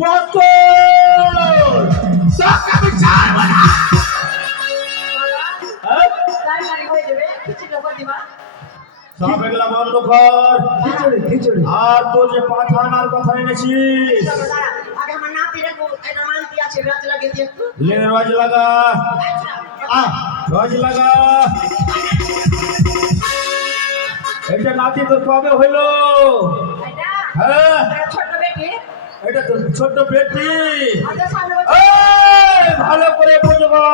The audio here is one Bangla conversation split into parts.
কত তোকে আমি ছাড়বো না। সব এগুলা বন্ধ কর। খিচুড়ি খিচুড়ি আর তো যে পাঠানার কথা এনেছিস লে রজ লাগা রজ লাগা। এটা নাতি তোর কবে হইলো? হ্যাঁ এটা তোর ছোট্ট বেটি। এই, ভালো করে বুঝবা,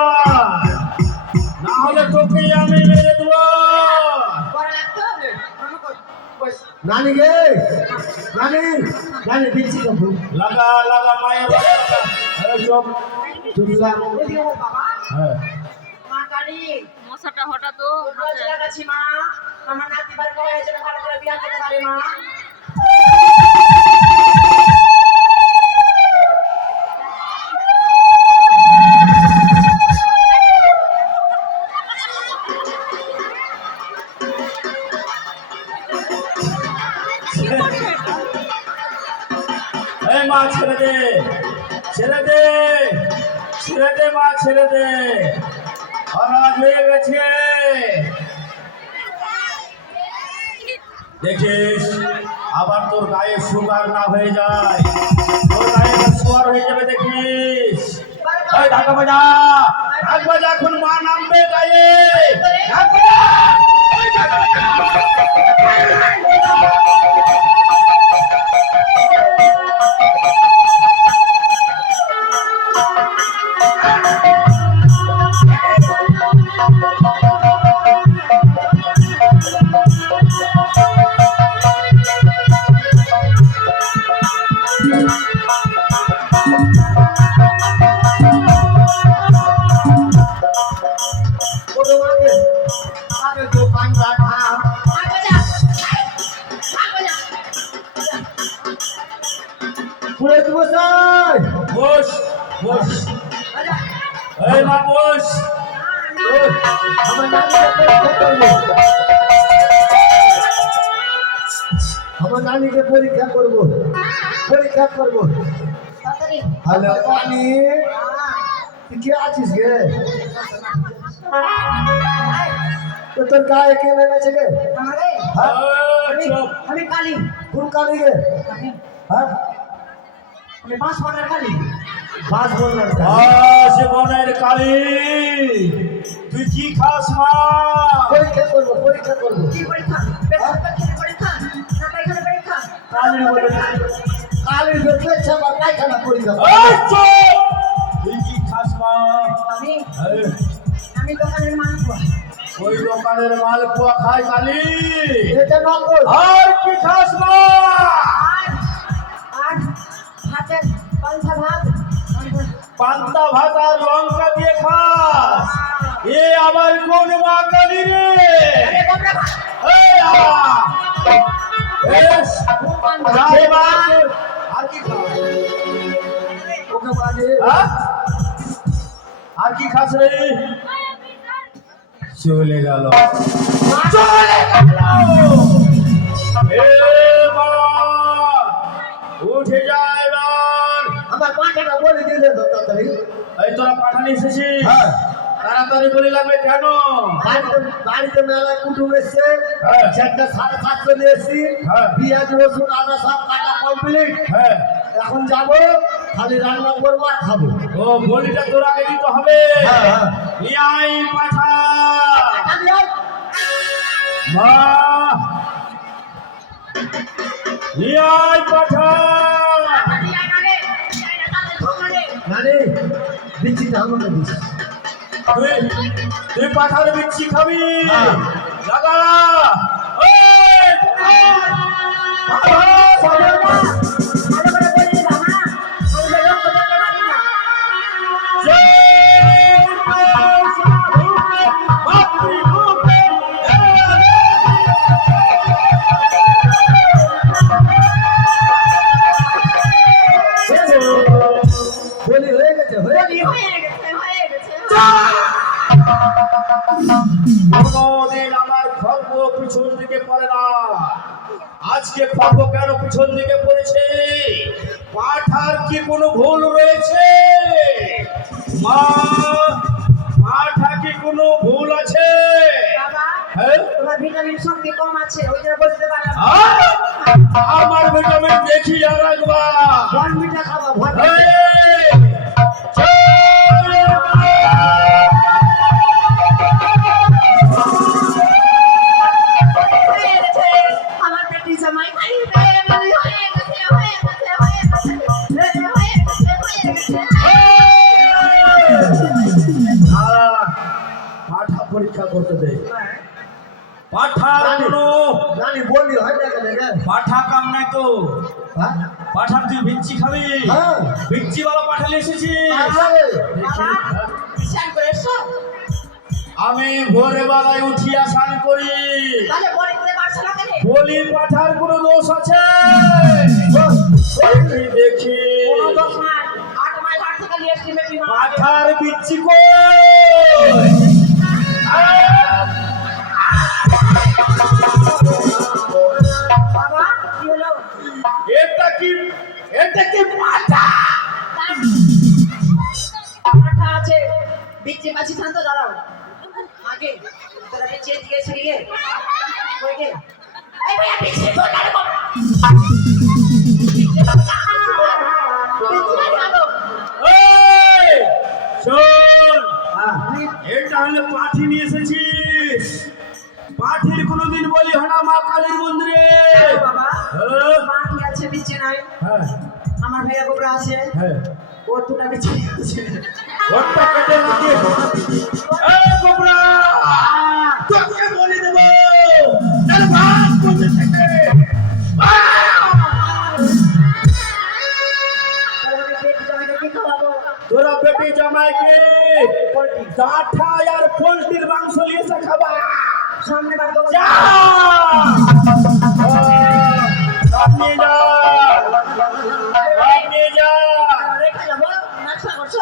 না হলে তোকে আমি মেরে দেবো। নানি গে নানি নানি দিচ্ছি কাপড় লাগা লাগা মায়ের বাড়ি লাগা। এই চুপ। চুপলাম হ্যাঁ মশাটা হঠাৎ আমার নাতি বাড়ি হয়েছে ভালো করে বিয়া করতে পারে মা। এই মা ছেড়ে দে ছেড়ে দে ছেড়ে দে মা ছেড়ে দে। অনাজ হয়ে গেছে দেখিস, আবার তোর গায়ে সুগার না হয়ে যায়, তোর গায়ে সুগার হয়ে যাবে দেখিস। এই ঢাকা বাজা ঢাক বাজা, এখন মা নামবে গায়ে। ঢাক বাজা, ওই ঢাকা বাজা। বস বস, এই মা বস। আমার নানিকে পরীক্ষা করবো পরীক্ষা করবো। হ্যালো নানি, তুই কে আছিস গে? তো তোর গায়ে কে নেমেছে গে? এই, চুপ। আমি কালী, কোন কালি গে? হ্যাঁ আমি 5 বনের কালী। বাস বললাম কালি। সে বনের কালী, তুই কি খাস মা? পরীক্ষা করবো পরীক্ষা করবো। কি পরীক্ষা? পেছন পেছনে পরীক্ষা না পায়খানা পরীক্ষা? কালির বেঁচে আমার পায়খানা পরীক্ষা করবো। এই, চুপ। তুই কি খাস মা? আমি এই, আমি দোকানের মালিক। ওই দোকানের মাল পোয়া খায় কালী। এটা নকল। আর কি খাস মা? আর আর ভাতের পান্তা ভাত, পান্তা ভাত আর লঙ্কা দিয়ে খাস? এ আবার কোন মা কালী রে? এই, এস, যা এবার। আর কি খাস? ওকে বাজে হ্যাঁ? আর কি খাস রে? চলে গেল চলে গেল। এ মা, উঠে যা এবার। আমার পায়খানা বলে দিলে তো তাড়াতাড়ি। এই তোরা পাঠানি এসেছিস? হ্যাঁ তাড়াতাড়ি বলে লাগবে কেন? বাড়িতে মেলায় কুটুম এসছে, হ্যাঁ। 7:30 নিয়ে এসছি। হ্যাঁ। পেঁয়াজ রসুন আদা সব কাটা কমপ্লিট। হ্যাঁ, এখন যাবো, খালি রান্না করবো আর খাবো। ও বলিটা তোর আগে দিতে হবে। হ্যাঁ, হ্যাঁ। ইয়াই পাঠা মা, ইয়াই পাঠা। নানি দিচ্ছি না আমাকে দিচ্ছি। তুই তুই পাঠার বিচ্ছি খাবি? হ্যাঁ। লাগা। এই, পাঠা, পাঠা। বলি হয়ে গেছে হয়ে কোনদিন আমার খর্ব পিছন দিকে পড়ে না, আজকে খর্ব কেন পিছন দিকে পড়েছে? পাঠার কি কোনো ভুল রয়েছে? মা মাঠা কি কোনো ভুল আছে? বাবা হ্যাঁ? তোমার ভিটামিন শক্তি কম আছে ওই জন্য বলতে পারলাম না। আমার ভিটামিন দেখি আর রাখবা। বনবিটা খাবো ভয় এই, চল মা। হয়ে গেছে, আমার পেটি জামাই খালি হয়ে গেছে, হয়ে গেছে, হয়ে গেছে, হয়ে গেছে, হয়ে গেছে, হয়ে গেছে। পাঠা পরীক্ষা করতে দে। পাঠার কোনো রানী বলি হয় না কেন রে? পাঠা কাম নাই তো। হ্যাঁ? পাঠার তুই ভিচ্ছি খাবি? হ্যাঁ। ভিচ্ছি বালা পাঠালে এসেছিস? আরে, বাবা স্নান করে এসো? আমি ভোরে বেলায় উঠিয়া স্নান করি। তাহলে বলে দিতে পারছো না কেন? বলি পাঠার কোনো দোষ আছে? দেখি দেখি কোনো দোষ নাই, 8 মাইল হাট থেকে নিয়ে এসছি মেপি মা। পাঠার বিচ্ছি কই? বাবা কি হলো? এটা কি পাঠা? পাঠা আছে, বিচ্ছি মাছি শান্ত দাঁড়াও। আগে তোরা বিচ্ছি এদিকে এসে গিয়ে কই গে? এই ভাইয়া বিচ্ছি তো না রে বাবা। বিচ্ছি মাছি আনো। এই, শোন, হ্যাঁ। এটা হলে পাঠি নিয়ে এসেছিস। পাঠির কোনোদিন বলি হয় না মা কালীর মন্দিরে। বাবা হ্যাঁ, মা কি আছে বিচ্ছি নাই? হ্যাঁ, আমার ভাইয়া গোবরা আছে, হ্যাঁ। ওর দুটা বিচ্ছি আছে। ঘরটা কেটে নাকি? এই গোবরা, তোকে বলি দেব। তাহলে ভাগ করতে থেকে। তাহলে আমি পেট জামাইকে কি খাওয়াবো? তোরা বেটি জামাইকে কাঠা আর পোল্ট্রির মাংস নিয়ে এসে খাবা। সামনে বার দেবো। যা! নিয়ে যা, নিয়ে যা। রেখে যাবো, নাস্তা করছো?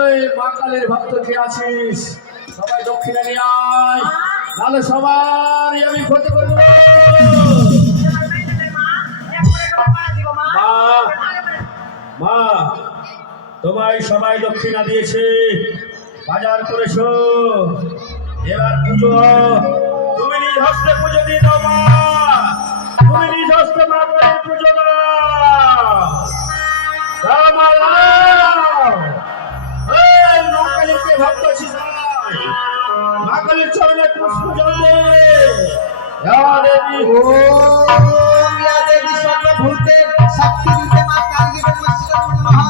এই মা কালীর ভক্ত কে আছিস? সবাই দক্ষিণে নিয়ে আয়, নাহলে সবার আমি ক্ষতি করবো। মা, তোমায় সবাই দক্ষিণা দিয়েছে, বাজার করেছো, এবার পুজো তুমি নিজ হস্তে পুজো দিয়ে দাও। মা, তুমি নিজ হস্তে মা কালীর পুজো দাও। দাও মা, দাও। এই মা কালীর কে ভক্ত আছিস? মা কালীর চরণে পুষ্প জল দে। জয় দেবী। ওম ইয়া দেবী সর্বভূতে শক্তিরূপে মা কালী নমস্কার নমঃ।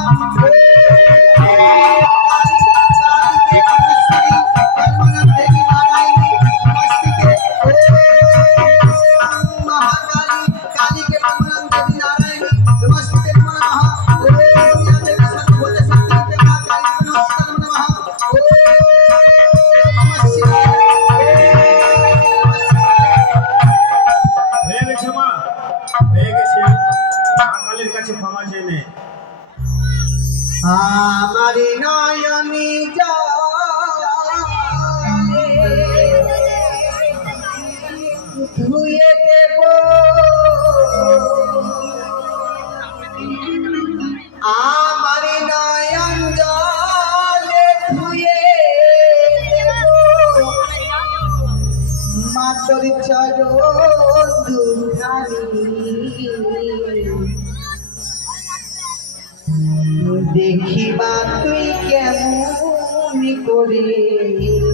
হয়ে গেছে মা, হয়ে গেছে। মা কালীর কাছে ক্ষমা চেয়ে নে। আমারি নয়নি জলে ধুয়ে দেব আমারি নয়ন জলে ধুয়ে দেব মাতর চরণ দুখানি দেখিবা তুই কেমন করে